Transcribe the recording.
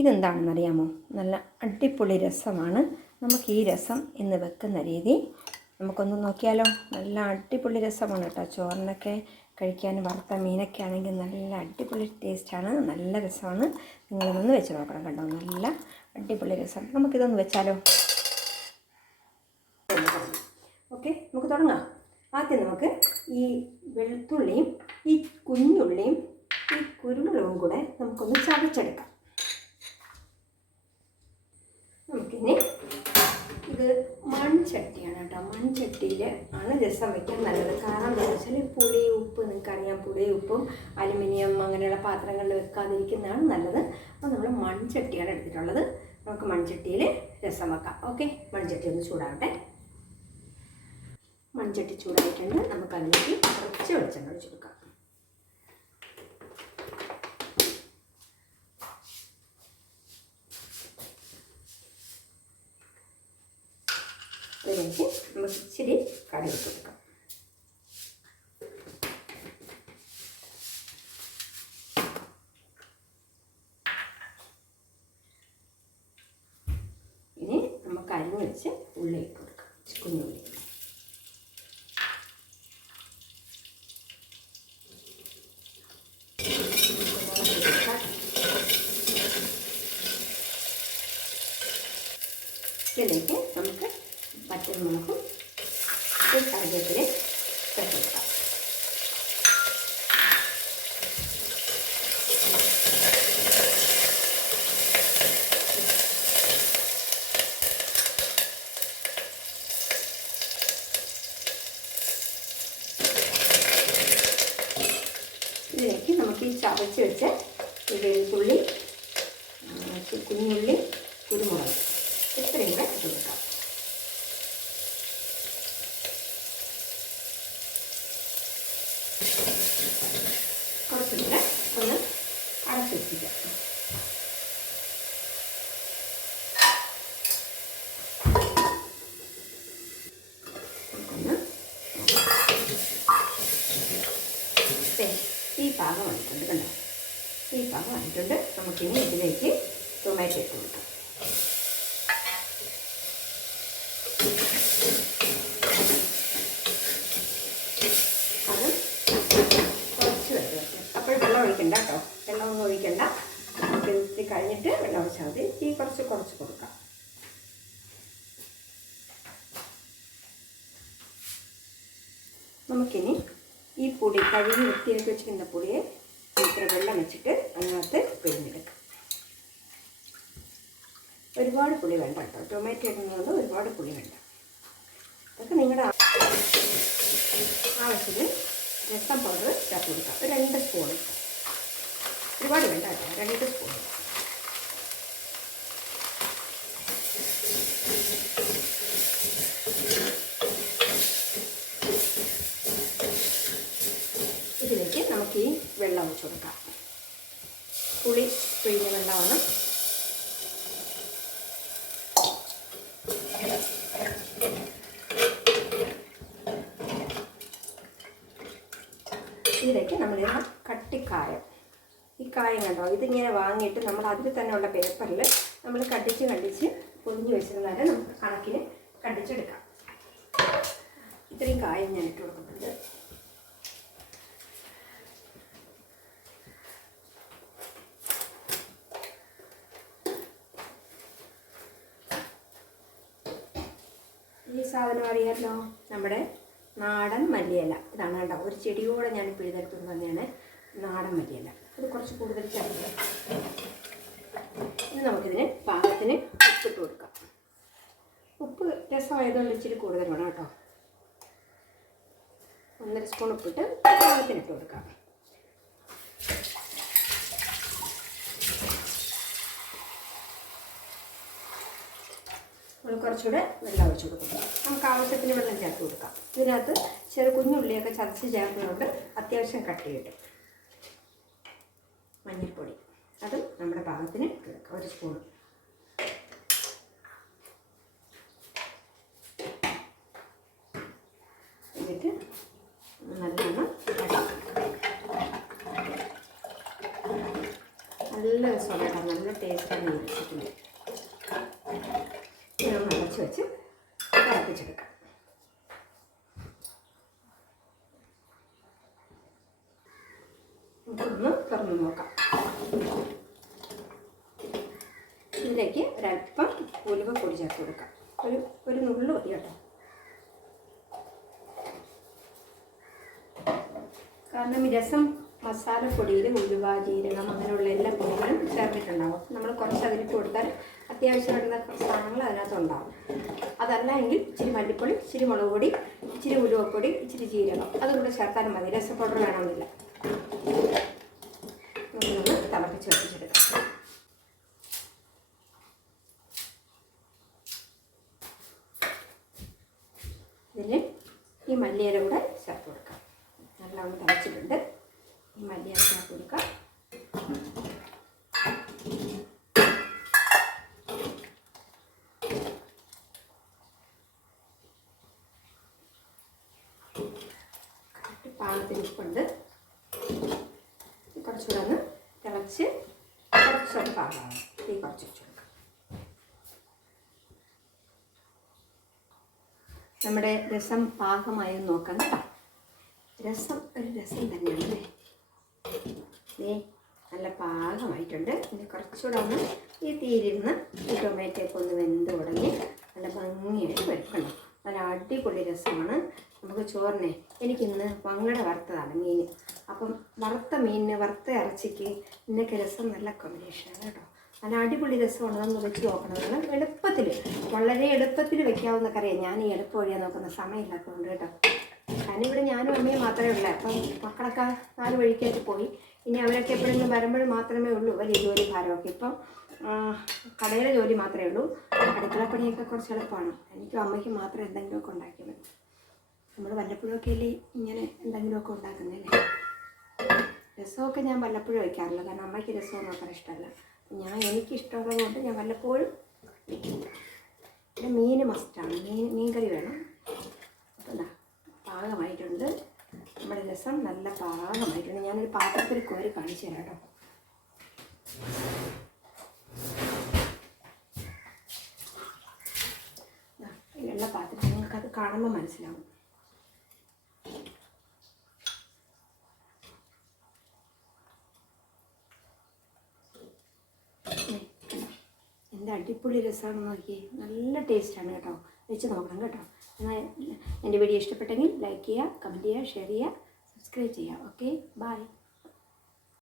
ഇതെന്താണെന്നറിയാമോ? നല്ല അടിപൊളി രസമാണ്. നമുക്ക് ഈ രസം ഇന്ന് വെക്കുന്ന രീതി നമുക്കൊന്ന് നോക്കിയാലോ? നല്ല അടിപൊളി രസമാണ് കേട്ടോ. ചോറിനൊക്കെ കഴിക്കാൻ വറുത്ത മീനൊക്കെ ആണെങ്കിൽ നല്ല അടിപൊളി ടേസ്റ്റാണ്, നല്ല രസമാണ്. നിങ്ങളിതൊന്ന് വെച്ച് നോക്കണം കേട്ടോ. നല്ല അടിപൊളി രസം. നമുക്കിതൊന്ന് വെച്ചാലോ? ഓക്കെ, നമുക്ക് തുടങ്ങാം. ആദ്യം നമുക്ക് ഈ വെളുത്തുള്ളിയും ഈ കുഞ്ഞുള്ളിയും ഈ കുരുമുളകും കൂടെ നമുക്കൊന്ന് ചതച്ചെടുക്കാം. നമുക്കിനി ഇത് മൺചട്ടിയാണ് കേട്ടോ. മൺചട്ടിയിൽ ആണ് രസം വയ്ക്കാൻ നല്ലത്. കാരണം എന്താ വെച്ചാൽ പുളി ഉപ്പ്, നിങ്ങൾക്കറിയാം, പുളി ഉപ്പും അലുമിനിയം അങ്ങനെയുള്ള പാത്രങ്ങളിൽ വെക്കാതിരിക്കുന്നതാണ് നല്ലത്. അപ്പോൾ നമ്മൾ മൺചട്ടിയാണ് എടുത്തിട്ടുള്ളത്. നമുക്ക് മൺചട്ടിയിൽ രസം വെക്കാം. ഓക്കെ, മൺചട്ടി ഒന്ന് ചൂടാകട്ടെ. മൺചട്ടി ചൂടായിട്ടുണ്ട്. നമുക്കതിലേക്ക് കുറച്ച് വെളിച്ചെണ്ണ ഒഴിച്ച് കൊടുക്കാം. അതിലേക്ക് നമുക്ക് ഇച്ചിരി കടുക് ഇട്ട് കൊടുക്കാം. ഇനി നമുക്ക് അരിഞ്ഞ് വെച്ച് ഉള്ളി ഇട്ട് കൊടുക്കാം. കുഞ്ഞുള്ളി ഇതിലേക്ക് നമുക്ക് പച്ചമുളകും കറിവേപ്പില ഇട്ട് കൊടുക്കാം. ഇതിലേക്ക് നമുക്ക് ഈ ചതച്ച് വെച്ച് വെളുത്തുള്ളി, കുഞ്ഞുള്ളി, കുരുമുളക് ഇത്രയും കൂടെ ഇട്ട് കൊടുക്കാം. കുറച്ചും കൂടെ ഒന്ന് അടച്ച് വെച്ചിരിക്കാം. ഈ പാകം ആയിട്ടുണ്ട് കണ്ടോ? ഈ പാകം ആയിട്ടുണ്ട്. നമുക്കിനി ഇതിലേക്ക് ടൊമാറ്റോ ഇട്ട് കൊടുക്കാം. അത് കുറച്ച് വെള്ളം, അപ്പോൾ വെള്ളം ഒഴിക്കണ്ട കേട്ടോ. വെള്ളമൊന്നും ഒഴിക്കണ്ട. നമുക്ക് ഇത് കഴിഞ്ഞിട്ട് വെള്ളം ഒഴിച്ചാൽ മതി. ഈ കുറച്ച് കൊടുക്കാം. നമുക്കിനി ഈ പൊടി കഴുകി വൃത്തിയാക്കി വെച്ചിരുന്ന പൊടിയെ ഇത്ര വെള്ളം വെച്ചിട്ട് അതിനകത്ത് പിഴിഞ്ഞെടുക്കാം. ഒരുപാട് പുളി വേണ്ട കേട്ടോ. ടൊമാറ്റോ ഇടുന്നതുകൊണ്ട് ഒരുപാട് പുളി വേണ്ട. അതൊക്കെ നിങ്ങളുടെ ആവശ്യത്തിന് രസം പൗഡർ ചേർത്ത് കൊടുക്കാം. ഒരു 2 സ്പൂൺ. ഒരുപാട് വേണ്ട കേട്ടോ. 2 സ്പൂൺ. ഇതിലേക്ക് നമുക്ക് ഈ വെള്ളം ഒഴിച്ച് കൊടുക്കാം. പുളി പിഴിഞ്ഞ വെള്ളമാണ്. ഇതിലേക്ക് നമ്മൾ കട്ടിക്കായം, ഈ കായം കണ്ടോ, ഇതിങ്ങനെ വാങ്ങിയിട്ട് നമ്മൾ അതിൽ തന്നെയുള്ള പേപ്പറിൽ നമ്മൾ കണ്ടിച്ച് പൊതിഞ്ഞ് വെച്ചിരുന്നാൽ നമുക്ക് കണക്കിന് കണ്ടിച്ചെടുക്കാം. ഇത്രയും കായം ഞാൻ ഇട്ട് കൊടുക്കുന്നുണ്ട്. ഈ സാധനം അറിയാമല്ലോ, നമ്മുടെ നാടൻ മല്ലിയില. ഇതാണ് കേട്ടോ. ഒരു ചെടിയോടെ ഞാൻ പിഴുതെടുത്തുകൊണ്ട് തന്നെയാണ് നാടൻ മല്ലിയില. ഇത് കുറച്ച് കൂടുതൽ ചേർക്കുക. ഇനി നമുക്കിതിന് പാകത്തിന് ഉപ്പിട്ട് കൊടുക്കാം. ഉപ്പ് രസമായതുകൊണ്ട് ഇച്ചിരി കൂടുതൽ വേണം കേട്ടോ. 1.5 സ്പൂൺ ഉപ്പിട്ട് പാകത്തിനിട്ട് കൊടുക്കാം. നമ്മൾ കുറച്ചുകൂടെ വെള്ളം ഒഴിച്ച് കൊടുക്കുക. നമുക്ക് ആവശ്യത്തിന് വെള്ളം ചേർത്ത് കൊടുക്കാം. ഇതിനകത്ത് കുഞ്ഞുള്ളിയൊക്കെ ചതച്ച് ചേർക്കുന്നതുകൊണ്ട് അത്യാവശ്യം കട്ടി കിട്ടും. മഞ്ഞൾപ്പൊടി അതും നമ്മുടെ പാകത്തിന് എടുക്കാം. 1 സ്പൂൺ. എന്നിട്ട് നല്ലോണം നല്ല രസമാണ് കേട്ടോ. നല്ല ടേസ്റ്റ് തിളക്കാൻ വെച്ചിട്ടുണ്ട്. അടച്ച് വെച്ച് തിളപ്പിച്ചെടുക്കാം. നമുക്കൊന്ന് തുറന്ന് നോക്കാം. ഇതിലേക്ക് ഒരല്പം ഉലുവപ്പൊടി ചേർത്ത് കൊടുക്കാം. ഒരു നുള്ളു മതി കേട്ടോ. കാരണം ഈ രസം മസാലപ്പൊടിയിൽ ഉലുവ, ജീരകം അങ്ങനെയുള്ള എല്ലാ പൊടികളും ചേർത്തിട്ടുണ്ടാകും. നമ്മൾ കുറച്ച് അതിലിട്ട് കൊടുത്താൽ അത്യാവശ്യം വേണ്ട സാധനങ്ങൾ അതിനകത്തുണ്ടാകും. അതല്ല എങ്കിൽ ഇച്ചിരി മല്ലിപ്പൊടി, ഇച്ചിരി മുളക് പൊടി, ഇച്ചിരി ഉലുവപ്പൊടി, ഇച്ചിരി ജീരകം അതുകൂടെ ചേർത്താലും മതി. രസ പൗഡർ വേണമെന്നില്ല. ഒന്ന് തിളപ്പിച്ച് വെപ്പിച്ചെടുക്കാം. ഇതിൽ ഈ മല്ലിയില കൂടെ ചേർത്ത് കൊടുക്കാം. നല്ലവണ്ണം തിളച്ചിട്ടുണ്ട്. ഈ മല്ലിയില ചേർത്ത് കൊടുക്കാം. പാകത്തിന് ഉപ്പുണ്ട്. കുറച്ചുകൂടെ ഒന്ന് തിളച്ച് കുറച്ചൊരു പാകമാണ്. തീ കുറച്ച് വെച്ച് കൊടുക്കാം. നമ്മുടെ രസം പാകമായി നോക്കാം കേട്ടോ. രസം ഒരു രസം തന്നെയാണ്. നല്ല പാകമായിട്ടുണ്ട്. ഇനി കുറച്ചുകൂടെ ഒന്ന് ഈ തീരിരുന്ന് ഈ ടൊമാറ്റോയൊക്കെ ഒന്ന് വെന്ത് തുടങ്ങി നല്ല ഭംഗിയായിട്ട് വെക്കണം. നല്ല അടിപൊളി രസമാണ്. നമുക്ക് ചോറിനെ എനിക്കിന്ന് വങ്ങട വറുത്തതാണ് മീൻ. അപ്പം വറുത്ത മീനിന് വറുത്ത ഇറച്ചിക്ക് ഇന്നൊക്കെ രസം നല്ല കോമ്പിനേഷനാണ് കേട്ടോ. നല്ല അടിപൊളി രസമാണ്. നമ്മൾ വെച്ച് നോക്കണം. നിങ്ങൾ എളുപ്പത്തിൽ വളരെ എളുപ്പത്തിൽ വെക്കാവുന്ന കറിയാണ്. ഞാൻ ഈ എളുപ്പ വഴിയാണ് നോക്കുന്ന, സമയമില്ലാത്തതുകൊണ്ട് കേട്ടോ. കാരണം ഇവിടെ ഞാനും അമ്മയും മാത്രമേ ഉള്ളൂ. അപ്പം മക്കളൊക്കെ 4 വഴിക്കായിട്ട് പോയി. ഇനി അവരൊക്കെ എപ്പോഴെങ്കിലും വരുമ്പോഴും മാത്രമേ ഉള്ളൂ വലിയ ജോലി ഭാരമൊക്കെ. ഇപ്പം കടയിലെ ജോലി മാത്രമേ ഉള്ളൂ. അടുക്കളപ്പണിയൊക്കെ കുറച്ച് എളുപ്പമാണ്. എനിക്കും അമ്മയ്ക്കും മാത്രം എന്തെങ്കിലുമൊക്കെ ഉണ്ടാക്കിയാൽ മതി. നമ്മൾ വല്ലപ്പോഴൊക്കെ അല്ലേ ഇങ്ങനെ എന്തെങ്കിലുമൊക്കെ ഉണ്ടാക്കുന്നതല്ലേ. രസമൊക്കെ ഞാൻ വല്ലപ്പോഴും വയ്ക്കാറില്ല. കാരണം അമ്മയ്ക്ക് രസമൊന്നും അത്ര ഇഷ്ടമല്ല. എനിക്കിഷ്ടമുള്ളത് കൊണ്ട് ഞാൻ വല്ലപ്പോഴും വയ്ക്കും. പിന്നെ മീൻ മസ്റ്റാണ്. മീൻകറി വേണം. അപ്പം എന്താ പാകമായിട്ടുണ്ട്. നമ്മുടെ രസം നല്ല പാകമായിട്ടുണ്ട്. ഞാനൊരു പാത്രത്തിൽ കോരി കാണിച്ചു തരാം കേട്ടോ. വെള്ള പാത്രം നിങ്ങൾക്കത് കാണുമ്പോൾ മനസ്സിലാവും. എന്ത് അടിപൊളി രസമാണെന്ന് നോക്കി. നല്ല ടേസ്റ്റാണ് കേട്ടോ. വെച്ച് നോക്കണം കേട്ടോ. എന്നാൽ എൻ്റെ വീഡിയോ ഇഷ്ടപ്പെട്ടെങ്കിൽ ലൈക്ക് ചെയ്യുക, കമൻറ്റ് ചെയ്യുക, ഷെയർ ചെയ്യുക, സബ്സ്ക്രൈബ് ചെയ്യുക. Okay, by.